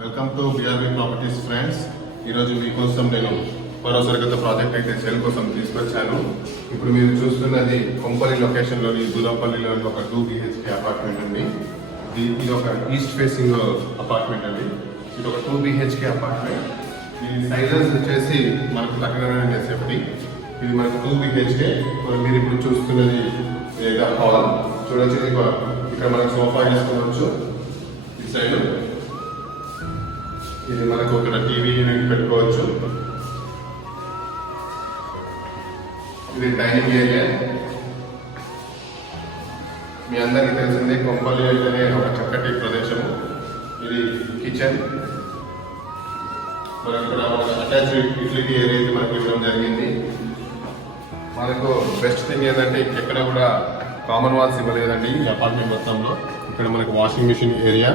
Welcome to BRB properties friends. ఈరోజు మీకోసం నేను మరో సరికొత్త ప్రాజెక్ట్ అయితే సేల్ కోసం తీసుకొచ్చాను. ఇప్పుడు మీరు చూస్తున్నది కొంపల్లి లొకేషన్లోని దూరంపల్లిలోని ఒక 2 BHK అపార్ట్మెంట్ అండి. ఇది ఒక ఈస్ట్ ఫేసింగ్ అపార్ట్మెంట్ అండి. ఇది ఒక 2 BHK అపార్ట్మెంట్. ఈ సైజెస్ వచ్చేసి మనకు 39 SFT. ఇది మనకు 2 BHK. మీరు ఇప్పుడు చూస్తున్నది హాల్ చూడొచ్చు. ఇక్కడ మనకు సోఫా వేసుకోవచ్చు. ఈ సైడ్ ఇది మనకు ఇక్కడ టీవీ యూనిట్ పెట్టుకోవచ్చు. ఇది డైనింగ్ ఏరియా. మీ అందరికీ తెలిసిందే కొంపల్లి అనే ఒక చక్కటి ప్రదేశము. ఇది కిచెన్. మనకి ఇక్కడ అటాచ్డ్ యూటిలిటీ ఏరియా అయితే మనకు ఇవ్వడం జరిగింది. మనకు బెస్ట్ థింగ్ ఏంటంటే ఎక్కడ కూడా కామన్ వాల్స్ ఇవ్వలేదండి ఈ అపార్ట్మెంట్ మొత్తంలో. ఇక్కడ మనకు వాషింగ్ మిషన్ ఏరియా,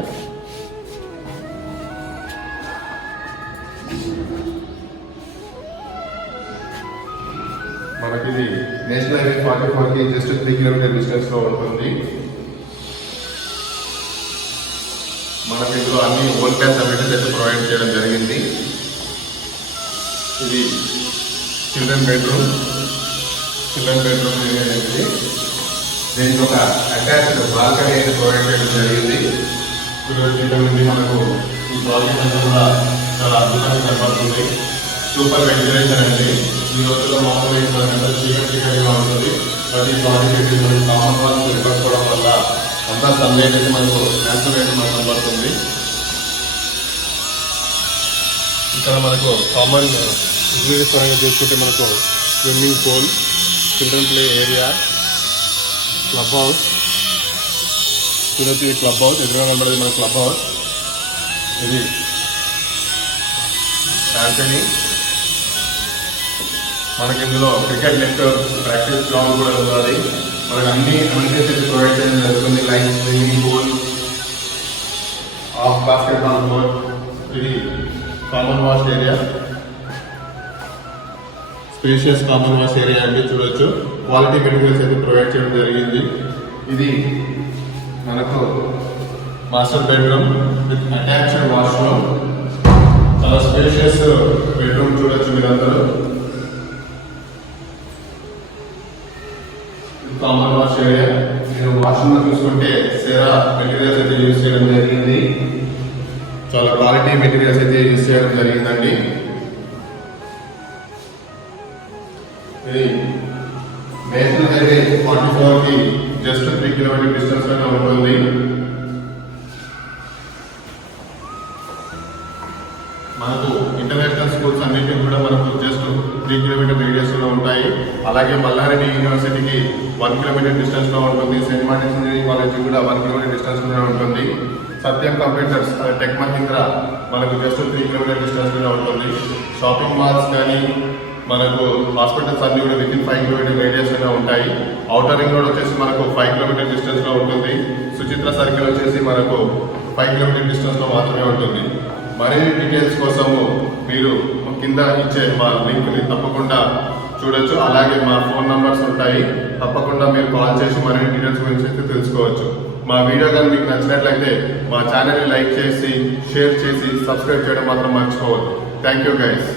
మనకి ఇది నేషనల్ హైవే 44కి జస్ట్ 3 కిలోమీటర్ డిస్టెన్స్ లో ఉంటుంది. మనకి ఇందులో అన్ని ఓన్ క్యాష్ అమ్యూనిటీస్ అయితే ప్రొవైడ్ చేయడం జరిగింది. ఇది చిల్డ్రన్ బెడ్రూమ్ ఏరియా అనేది. దీనికి ఒక అటాచ్డ్ బాల్కనీ అయితే ప్రొవైడ్ చేయడం జరిగింది. ఇక్కడ నుండి మనకు ఈ ప్రాజెక్ట్ అంతా కూడా చాలా అద్భుతంగా కనబడుతుంది. సూపర్ వెంటిలేషన్ అండి. ఈ రోజుల్లో మామూలుగా చీకటిగా ఉంటుంది. బట్ ఈ ప్రాజెక్ట్ అయితే మనకి కామన్ వాల్స్ ఇవ్వకపోవడం వల్ల అంతా సన్లైట్ అయితే మనకు న్యాచురల్ అయితే మనకు కనబడుతుంది. ఇక్కడ మనకు కామన్ ఫెసిలిటీస్ పరంగా చూసుకుంటే మనకు swimming pool, children play area, club house చూడొచ్చు. ఇది క్లబ్ హౌస్ ఎదురుగా కనబడేది మన క్లబ్ హౌస్. ఇది బాల్కనీ. మనకి ఇందులో క్రికెట్ నెట్ ప్రాక్టీస్ గ్రౌండ్ కూడా ఉంది. మనకు అన్ని అమ్యూనిటీస్ అయితే ప్రొవైడ్ చేయడం జరుగుతుంది. Like swimming pool, of basketball court. ఇది common wash area, spacious common wash area అంటే చూడొచ్చు. క్వాలిటీ మెటీరియల్స్ అయితే ప్రొవైడ్ చేయడం జరిగింది. ఇది మనకు master bedroom with attached washroom. చాలా స్పేషియస్ బెడ్రూమ్ చూడొచ్చు మీరందరూ. Common wash area. మీరు వాష్రూమ్ లో చూసుకుంటే సేరా మెటీరియల్స్ అయితే యూజ్ చేయడం జరిగింది. చాలా క్వాలిటీ మెటీరియల్స్ అయితే యూజ్ చేయడం జరిగిందండి. ఇది నేషనల్ హైవే 44కి జస్ట్ 3 కిలోమీటర్ డిస్టెన్స్ లోనే ఉంటుంది. మనకు ఇంటర్నేషనల్ స్కూల్స్ అన్నింటికి కూడా మనకు జస్ట్ 3 కిలోమీటర్ రేడియస్ లో ఉంటాయి. అలాగే మల్లారెడ్డి యూనివర్సిటీకి 1 కిలోమీటర్ డిస్టెన్స్ లో ఉంటుంది. సెయింట్ మార్టిన్స్ ఇంజనీరింగ్ కాలేజ్ కూడా 1 కిలోమీటర్ డిస్టెన్స్ లోనే ఉంటుంది. సత్యం కంప్యూటర్స్ టెక్ మహీంద్రా మనకు జస్ట్ 3 కిలోమీటర్ డిస్టెన్స్ లోనే ఉంటుంది. షాపింగ్ మాల్స్ కానీ మనకు హాస్పిటల్స్ అన్ని కూడా వితిన్ 5 కిలోమీటర్ రేడియస్ లోనే ఉంటాయి. ఔటర్ రింగ్ రోడ్ వచ్చేసి మనకు 5 కిలోమీటర్ డిస్టెన్స్ లో ఉంటుంది. సుచిత్ర సర్కిల్ వచ్చేసి మనకు 5 కిలోమీటర్ డిస్టెన్స్ లో మాత్రమే ఉంటుంది. మరిన్ని డీటెయిల్స్ కోసము మీరు కింద ఇచ్చే మా లింక్ని తప్పకుండా చూడొచ్చు. అలాగే మా ఫోన్ నంబర్స్ ఉంటాయి. తప్పకుండా మీరు కాల్ చేసి మరిన్ని డీటెయిల్స్ గురించి అయితే తెలుసుకోవచ్చు. మా వీడియో కానీ మీకు నచ్చినట్లయితే మా ఛానల్ని లైక్ చేసి, షేర్ చేసి, సబ్స్క్రైబ్ చేయడం మాత్రం మర్చిపోవద్దు. Thank you guys.